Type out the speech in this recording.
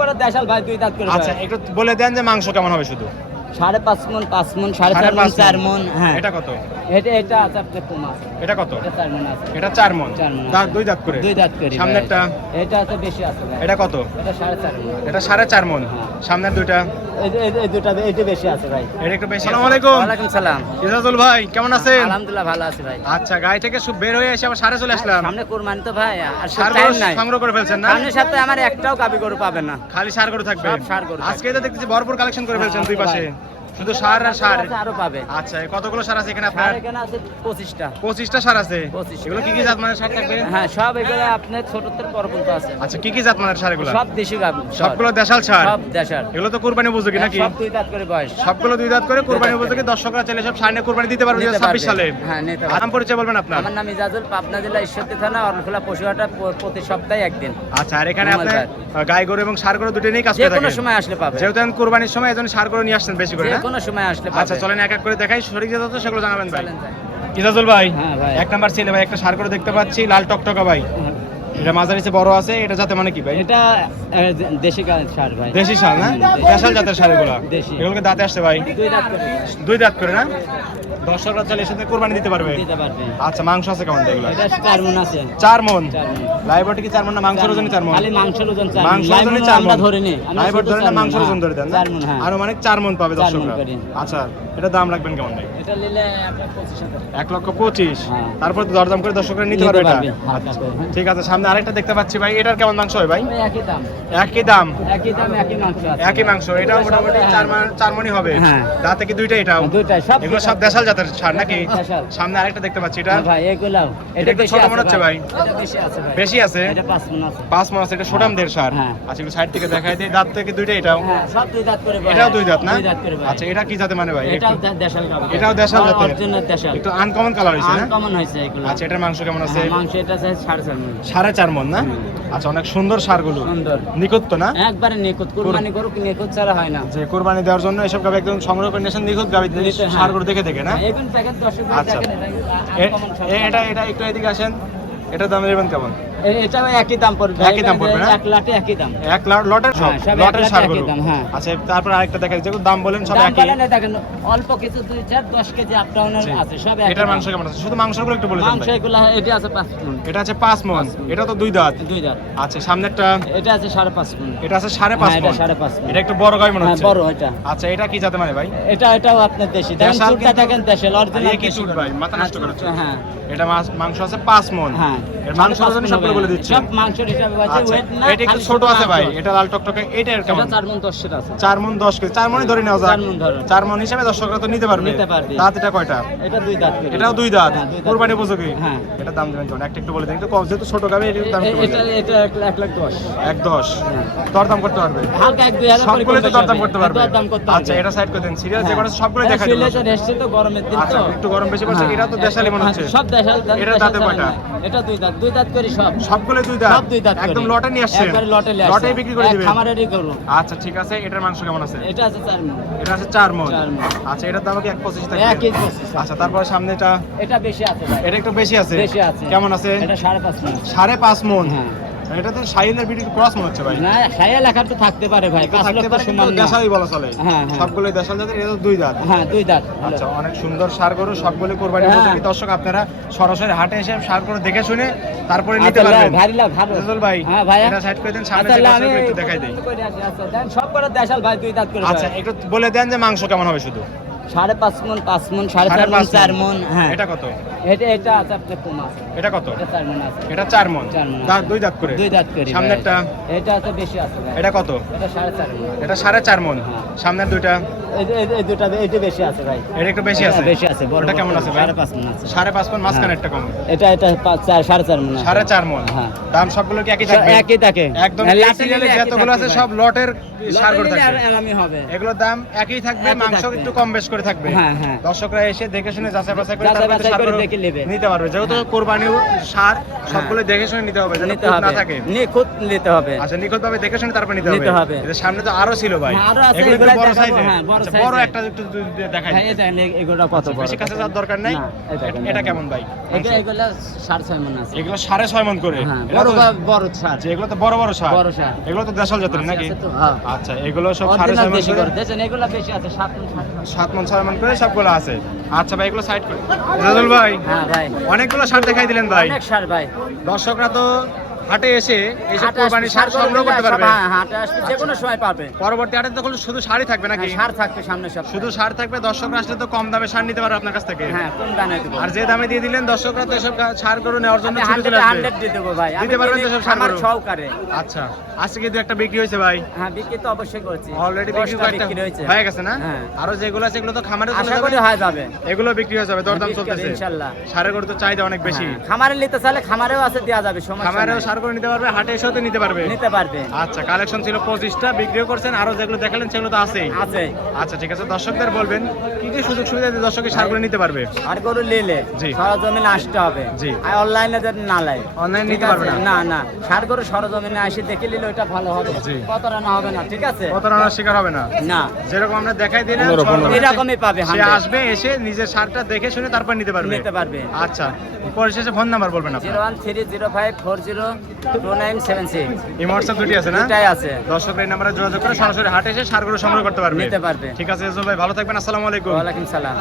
করে দেশাল ভাই, 2 দাঁত করে। আচ্ছা একটু বলে দেন যে মাংস কেমন হবে শুধু। 5.5 মণ, 5 মণ, 4.5 মণ, 4 মণ। হ্যাঁ, এটা কত? এটা আছে আপনার কমা। এটা কত? এটা 4 মণ আছে। এটা 4 মণ। 4 মণ। দাঁত 2 দাঁত করে। 2 দাঁত করে। সামনেরটা? এটা আছে বেশি আছে ভাই। এটা কত? এটা 4.5 মণ। এটা 4.5 মণ। সামনের দুইটা? এই দুটো এটা বেশি আছে ভাই। এটা একটু বেশি। আসসালামু আলাইকুম। ওয়ালাইকুম সালাম। ইজাজুল ভাই কেমন আছেন? আলহামদুলিল্লাহ ভালো আছি ভাই। আচ্ছা গাড়ি থেকে সব বের হয়ে এসে আবার সারে চলে আসলাম। সামনে কুরবানি তো ভাই, আর সার টাইম নাই। সংগ্রহ করে ফেলছেন না? সামনের সপ্তাহে আমার একটাও গাবি গরু পাবেন না, খালি সার গরু থাকবে। সব ষাঁড় গরু আজকে তো দেখতেছি ভরপুর কালেকশন করে ফেলছেন দুই পাশে। ভাই। শুধু সার আর সার। আরো পাবে। আচ্ছা কতগুলো সার আছে এখানে আপনার? এখানে আছে 25টা। 25টা সার আছে। 25 এগুলো কি কি জাত মানের সার থাকবে? হ্যাঁ, সব এগুলো আপনার ছোটদের পর্যন্ত আছে। আচ্ছা কি কি জাত মানের সার এগুলো? সব দেশি গাবি, সবগুলো দেশাল সার। সব দেশার। এগুলো তো কুরবানি উপযোগী নাকি? সব 2 দাঁত করে বয়স। সবগুলো 2 দাঁত করে কুরবানি উপযোগী। দর্শকরা চাইলে সব সার নিয়ে কুরবানি দিতে পারবে 2026 সালে। হ্যাঁ, নিতে পারবে। নাম পরিচয় বলবেন আপনার? আমার নাম ইজাজুল, পাবনা জেলা ঈশ্বরদী থানা অরণখোলা পশুহাটা, প্রতি সপ্তাহে একদিন। আচ্ছা আর এখানে আপনি গাই গরু এবং ষাঁড় গরু দুটো নিয়ে কাজ করে যে থাকেন? কোনো সময় আসলে পাবে। যেহেতু এখন কুরবানির সময় এজন্য ষাঁড় গরু নিয়ে আসছেন বেশি করে যে না? কোনো সময় আসলে পাবে। আচ্ছা চলেন এক এক করে দেখাই, সঠিক জাত তো সেগুলো জানাবেন ভাই। চলেন যাই। ইজাজুল ভাই, হ্যাঁ ভাই। এক নাম্বার ছেলে ভাই, একটা ষাঁড় গরু দেখতে পাচ্ছি লাল টকটকা ভাই। এটা মাঝারি চেয়ে বড় আছে, এটা জাতে মানে কি ভাই? এটা দেশি সার ভাই। দেশি ষাঁড় না? দেশাল জাতের ষাঁড় এগুলো। দেশি। এগুলোকে দাঁতে আসছে ভাই? 2 দাঁত করে। 2 দাঁত করে না? দর্শকরা চাইলে এর সাথে কুরবানি দিতে পারবে? দিতে পারবে। আচ্ছা মাংস আছে কেমন এগুলো? এটা 4 মণ আছে। 4 মণ। 4 মণ। লাইভ কি 4 মণ না মাংসের ওজনই 4 মণ? খালি মাংসের ওজন 4 মণ। মাংসের লাইভ ওজনই মণ 4 আমরা মণ। ধরে নেই। লাইভ ধরে না মাংসের ওজন ধরে দেন না? 4 মণ, হ্যাঁ। আর মানে 4 মণ পাবে 4 মণ দর্শকরা। করে। আচ্ছা এটা দাম রাখবেন কেমন ভাই? এটা নিলে আপনার 25,000। 1,25,000। হ্যাঁ। তারপর তো দরদাম করে দর্শকরা নিতে পারবে এটা। হালকা করে, হ্যাঁ। ঠিক আছে সামনে আরেকটা দেখতে পাচ্ছি ভাই, এটার কেমন মাংস হয় ভাই? একই দাম। একই দাম। একই দাম, একই মাংস আছে। একই মাংস। এটাও মোটামুটি 4 মণই হবে। হ্যাঁ। দাঁতে কি দুইটা এটাও? দুইটাই সব। এগুলো সব দেশাল জাতের ষাঁড় নাকি? দেশাল। সামনে আরেকটা দেখতে পাচ্ছি, এটা ভাই এগুলাও। এটা একটু ছোট মনে হচ্ছে ভাই। এটা বেশি আছে ভাই। বেশি আছে? এটা 5 মণ আছে। 5 মণ আছে। এটা সোটামদের ষাঁড়। হ্যাঁ। আচ্ছা একটু সাইড থেকে দেখাই দিই, দাঁত থেকে দুইটা এটাও? হ্যাঁ, সব 2 দাঁত করে ভাই। এটাও 2 দাঁত না? 2 দাঁত করে ভাই। আচ্ছা এটা কি জাতে মানে ভাই? এটাও দেশাল গাবি। এটাও দেশাল জাতের? অরিজিনাল দেশাল। একটু আনকমন কালার হইছে না? আনকমন হইছে এগুলো। আচ্ছা এটার মাংস কেমন আছে? হ্যাঁ, মাংস এটা আছে 4.5 মণ। 4.5 মণ না? আচ্ছা অনেক সুন্দর ষাঁড়গুলো। সুন্দর। নিখুঁত তো না? একবারে নিখুঁত। কুরবানি গরু নিখুঁত ছাড়া হয় না। যে কুরবানি দেওয়ার জন্য এসব গাবি একদম সংগ্রহ করে নিয়েছেন নিখুঁত গাবি, হ্যাঁ। ষাঁড়গুলো দেখে দেখে না? এখন দেখেন দর্শক আচ্ছা। দেখেন এ- এটা এটা একটু এদিকে আসেন, এটার দাম নেবেন কেমন? এটাও একই দাম পড়বে। একই দাম পড়বে না? 1 লাটে একই দাম। এক লটের সব? হ্যাঁ, সব লটের এক লাটে ষাঁড়গুলো। একই দাম, হ্যাঁ। আচ্ছা তারপর আরেকটা দেখা যেগুলো দাম বলেন সব দাম একই। বলে না, দেখেন অল্প কিছু 2 4 10 কেজি আপ ডাউনের আছে, সব একই এটার দাম। মাংস কেমন আছে? শুধু মাংসগুলো একটু বলে দেন মাংস ভাই। এগুলা এটা আছে 5 মণ। এটা আছে 5 মণ। এটা তো 2 দাঁত। 2 দাঁত। আচ্ছা সামনেরটা? এটা আছে 5.5 মণ। এটা আছে 5.5 হ্যাঁ, এটা মণ। 5.5 মণ। এটা একটু বড় গাই মনে হ্যাঁ, হচ্ছে। বড় এটা। আচ্ছা এটা কি জাতে মানে ভাই? এটাও আপনার দেশি। দেখেন দেশাল চুলটা কিন্তু- দেখেন দেশাল অরিজিনাল এই কি চুল ভাই? মাথা নষ্ট করেছে। হ্যাঁ। এটা মাংস আছে 5 মণ। হ্যাঁ। এর মাংস ওজন সবগুলো বলে দিচ্ছি। সব মাংসের হিসাবে আছে, আচ্ছা ওয়েট না। এটা একটু খালি ছোট শুধু আছে ভাই, মাংস। এটা লাল টকটকে। এটা এর কেমন? এটা 4 মণ 10 এর আছে। 4 মণ 10 কেজি। 4 মণই ধরে নেওয়া যায়। 4 মণ ধরো। 4 মণ হিসেবে দর্শকরা তো নিতে পারবে। নিতে পারবে। দাঁত এটা কয়টা? এটা 2 দাঁত করে। এটাও 2 দাঁত। হ্যাঁ, 2 দাঁত। কুরবানি উপযোগী। হ্যাঁ। এটা দাম দেবেন কেমন? একটা একটু বলে দেন, একটু কম যেহেতু ছোট গাবে এর দাম একটু বলে এটা দেন। এটা 1 লাখ 10। 1.10 দরদাম করতে পারবে? হালকা 1-2 হাজার করে সবগুলো তো কম দরদাম বেশি করতে হবে। পারবে? দরদাম করতে পারবে। আচ্ছা এটা সাইড করে দেন, সিরিয়াল যে হ্যাঁ। কোনো সবগুলো এটা দেখাই শুইলে দেবো। তো রেস্টে তো গরমের দিন আচ্ছা তো। একটু গরম বেশি পড়ছে, হ্যাঁ, এটা তো দেশালি মনে হচ্ছে। সব দেশাল। এটা দাঁতে কয়টা? এটা 2 দাঁত। 2 দাঁত করে সব। সবগুলো 2 দাঁত। সব 2 দাঁত করে। একদম লটে নিয়ে আসছেন? একবারে লটে নিয়ে আসছে। লটেই বিক্রি করে দিবেন? খামারেরই করব। আচ্ছা ঠিক আছে, এটার মাংস কেমন আছে? এটা আছে 4 মণ। এটা আছে 4 মণ। 4 মণ। আচ্ছা এটার দাম কি 1.25 থাকবে? 1.25 আচ্ছা তারপর সামনেটা? এটা বেশি আছে ভাই। এটা একটু বেশি আছে। বেশি আছে। কেমন আছে? এটা 5.5 মণ। 5.5 মণ। হ্যাঁ। এটা তো শাইনের বিডি ক্রস মনে হচ্ছে ভাই। না, খায়া লেখা তো থাকতে পারে ভাই। 5 থাকতে লক্ষ পারে সমান কিন্তু না। দেশালি বলা চলে। হ্যাঁ, হ্যাঁ। সবগুলোই দেশাল জাতের, এটা তো 2 দাঁত। হ্যাঁ, 2 দাঁত। আচ্ছা অনেক সুন্দর ষাঁড় গরু, সবগুলো কোরবানি হ্যাঁ। উপযোগী। দর্শক আপনারা সরাসরি হাটে এসে ষাঁড় গরু দেখে শুনে তারপরে নিতে আচ্ছা, পারবেন। ভারী লাভ, ভালো। রেজাল ভাই হ্যাঁ ভাইয়া। এটা সাইড করে দেন, সামনে আচ্ছা, যে আমি বাছুরগুলো একটু দেখাই দেই। করে আসি। আচ্ছা, দেন সব করে দেশাল ভাই, 2 দাঁত করে। আচ্ছা একটু বলে দেন যে মাংস কেমন হবে শুধু। 5.5 মণ, 5 মণ, 4.5 মণ, 4 মণ। হ্যাঁ। এটা কত? এটা আছে আপনার কমা। এটা কত? এটা 4 মণ আছে। এটা 4 মণ। 4 মণ। দাঁত 2 দাঁত করে। 2 দাঁত করে। সামনেরটা? এটা আছে বেশি আছে ভাই। এটা কত? এটা 4.5 মণ। এটা 4.5 মণ। হ্যাঁ। সামনের দুইটা? এই দুটা এটা বেশি আছে ভাই। এটা একটু বেশি আছে। বেশি আছে। ওটা কেমন আছে ভাই? 5.5 মণ আছে। 5.5 মণ। মাঝখানে হ্যাঁ। একটা কম। এটা 4.5 মণ আছে। 4.5 মণ। হ্যাঁ। দাম সবগুলো কি একই থাকবে? একই থাকে। একদম হ্যাঁ, এই লাটে সিরিয়ালে নিলে একই যতগুলো আছে থাকবে সব লটের ষাঁড় গরু লটে নিলে থাকবে। আর আরামই হবে। এগুলোর দাম একই থাকবে, একই মাংস থাকবে। একটু কম বেশ করে করে থাকবে। হ্যাঁ, হ্যাঁ। দর্শকরা এসে দেখে শুনে যাচাই বাছাই করে যাচাই তারপরে বাছাই সারগুলো করে দেখে নেবে। নিতে পারবে। যেহেতু কোরবানি সার সবগুলো দেখে শুনে নিতে হবে, যেন নিতে খুঁত না হবে, থাকে। নিখুঁত নিতে হবে। আচ্ছা, নিখুঁতভাবে দেখে শুনে তারপর নিতে নিতে হবে। এদের সামনে তো আরো ছিল ভাই, হ্যাঁ, আরো আছে, এগুলো এগুলো বড় দেখাবো, সাইজের। হ্যাঁ, বড় আচ্ছা, size বড় এর। একটা একটু দেখাই। হ্যাঁ, এই দেখেন, এগুলো কত বড়। বেশি কাছে যাওয়ার দরকার নাই। না, এই দেখেন, এটা কেমন ভাই? এগুলো 6.5 মণ আছে। এগুলো 6.5 মণ করে। হ্যাঁ, এটা তো- বড় ছাড়। আচ্ছা, এগুলো তো বড় বড় সার। বড় সার। এগুলো তো দেশাল জাতের আছে, নাকি? আছে তো, হ্যাঁ। আচ্ছা, এগুলো সব Original 6.5 মণ দেশি করে। গরু। দেখেন, এগুলো বেশি আছে, 7 মণ, 8 মণ। 7 মণ 6 মণ করে সবগুলো আছে। আচ্ছা ভাই, এগুলো সাইড করে। রাজুল ভাই, হ্যাঁ ভাই, অনেকগুলো সার দেখাই দিলেন ভাই। অনেক সার ভাই। দর্শকরা তো হাটে এসে এইসব হাটে কোরবানির আসবে, সার সার সংগ্রহ গরু করতে নিলে পারবে। সব, হ্যাঁ, হাটে আসবে, যে কোনো সময় পাবে। পরবর্তী হাটে তো শুধু সারই থাকবে নাকি? হ্যাঁ, সার থাকবে সামনে সব। শুধু সার থাকবে, দর্শকরা আসলে তো কম দামে সার নিতে পারবে আপনার কাছ থেকে। হ্যাঁ, কোন দানে দেবো? আর যে দামে দিয়ে দিলেন, দর্শকরা তো এসব সার গরু নেওয়ার জন্য আমি ছুটে চলে আসবে। 100 দিয়ে দেবো ভাই। দিতে পারবেন তো সব সার আমার গরু? সহকারে। আচ্ছা, আজকে কিন্তু একটা বিক্রি হয়েছে ভাই। হ্যাঁ, বিক্রি তো অবশ্যই করছি। অলরেডি 10টা বিক্রি হয়েছে। হয়ে গেছে না? হ্যাঁ। আরো যেগুলো আছে এগুলো তো খামারে চলে আশা যাবে। করি হয়ে যাবে। এগুলো বিক্রি হয়ে যাবে, দরদাম বিক্রি হবে চলতেছে ইনশাআল্লাহ। সারের গরু তো চাহিদা অনেক বেশি। হ্যাঁ, খামারে নিতে চাইলে খামারেও আছে, দেওয়া যাবে, সমস্যা খামারেও নাই। সার করে নিতে পারবে, হাটে এসেও তো নিতে পারবে। নিতে পারবে। আচ্ছা, কালেকশন ছিল 25টা, বিক্রিও করছেন, আরো যেগুলো দেখালেন সেগুলো তো আছেই। আছে। আচ্ছা, ঠিক আছে। দর্শকদের বলবেন কি কি সুযোগ সুবিধা দিয়ে দর্শকের সারগুলো নিতে পারবে? আর গরু নিলে জি। সরজমিনে আসতে হবে। জি। আর অনলাইনে যদি না লাই, অনলাইনে ঠিক নিতে পারবে আছে? না? না, না, সার গরু সরজমিনে আসি দেখে নিলে ওইটা ভালো হবে। জি। প্রতারণা হবে না, ঠিক আছে? প্রতারণার শিকার হবে না। না, যেরকম আমরা দেখাই দিলাম, 15 এরকমই পাবে, সে 100 আসবে, এসে নিজের সারটা দেখে শুনে তারপর নিতে পারবে। নিতে পারবে। আচ্ছা, পরিশেষে ফোন নাম্বার বলবেন আপনি। 01305402976। এই হোয়াটসঅ্যাপ দুটি আছে না? এটাই আছে। দর্শকরা এই নাম্বারে যোগাযোগ করে সরাসরি হাটে এসে সারগুলো সংগ্রহ করতে পারবে। নিতে পারবে। ঠিক আছে, ভাই ভালো থাকবেন। আসসালামু আলাইকুম। ওয়ালাইকুম সালাম।